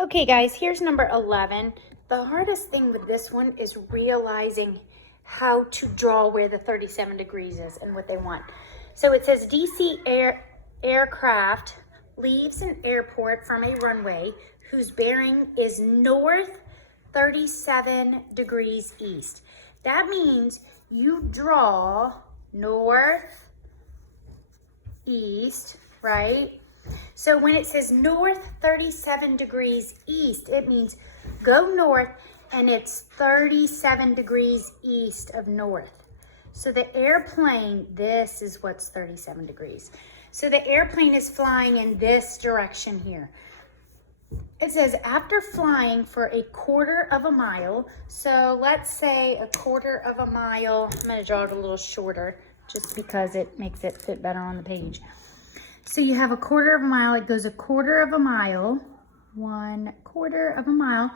Okay guys, here's number 11. The hardest thing with this one is realizing how to draw where the 37 degrees is and what they want. So it says DC aircraft leaves an airport from a runway whose bearing is north 37 degrees east. That means you draw north, east, right? So when it says north 37 degrees east, it means go north and it's 37 degrees east of north. So the airplane, this is what's 37 degrees. So the airplane is flying in this direction here. It says after flying for a quarter of a mile, so let's say a quarter of a mile, I'm going to draw it a little shorter just because it makes it fit better on the page. So you have a quarter of a mile, it goes a quarter of a mile, 1/4 of a mile,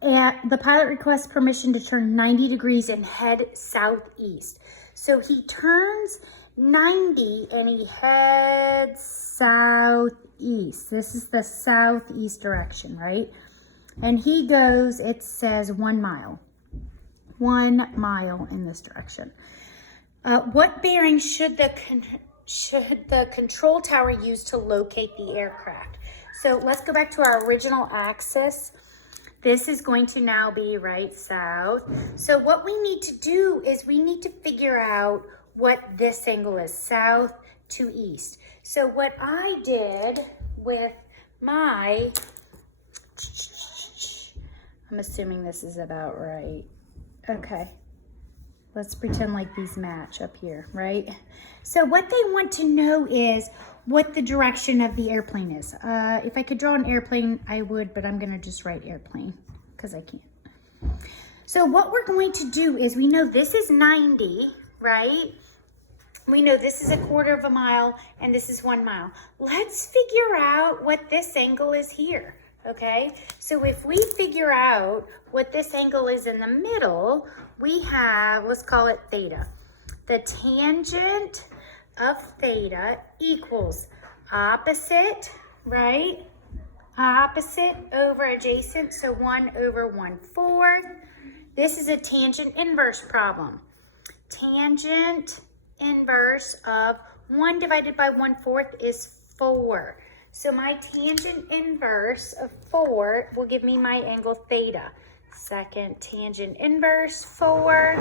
and the pilot requests permission to turn 90 degrees and head southeast. So he turns 90 and he heads southeast. This is the southeast direction, right? And he goes, it says 1 mile. 1 mile in this direction. What bearing should the control tower use to locate the aircraft? So let's go back to our original axis. This is going to now be right south. So what we need to do is we need to figure out what this angle is, south to east. So what I did with my, I'm assuming this is about right. Okay. Let's pretend like these match up here, right? So what they want to know is what the direction of the airplane is. If I could draw an airplane, I would, but I'm gonna just write airplane because I can't. So what we're going to do is we know this is 90, right? We know this is a quarter of a mile and this is 1 mile. Let's figure out what this angle is here. Okay, so if we figure out what this angle is in the middle, we have, let's call it theta. The tangent of theta equals opposite, right? Opposite over adjacent, so 1 over 1/4. This is a tangent inverse problem. Tangent inverse of 1 divided by 1/4 is 4. So my tangent inverse of 4 will give me my angle theta. Second tangent inverse 4.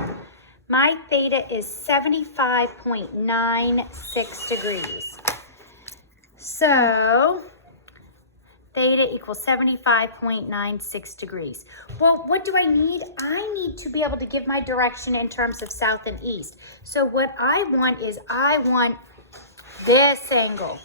My theta is 75.96 degrees. So theta equals 75.96 degrees. Well, what do I need? I need to be able to give my direction in terms of south and east. So what I want is I want this angle.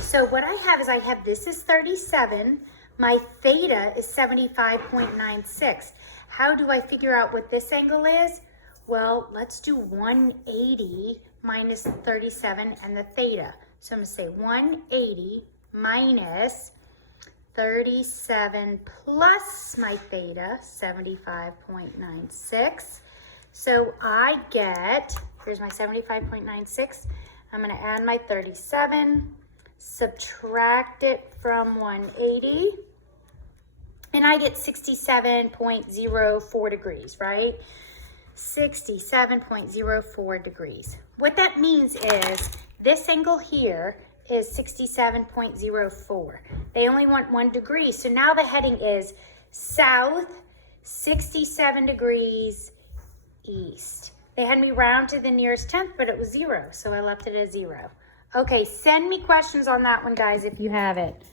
So what I have is this is 37. My theta is 75.96. How do I figure out what this angle is? Well, let's do 180 minus 37 and the theta. So I'm going to say 180 minus 37 plus my theta, 75.96. So I get, here's my 75.96. I'm going to add my 37. Subtract it from 180, and I get 67.04 degrees, right? 67.04 degrees. What that means is this angle here is 67.04. They only want 1 degree, so now the heading is south 67 degrees east. They had me round to the nearest tenth, but it was 0, so I left it as 0. Okay, send me questions on that one, guys, if you have it.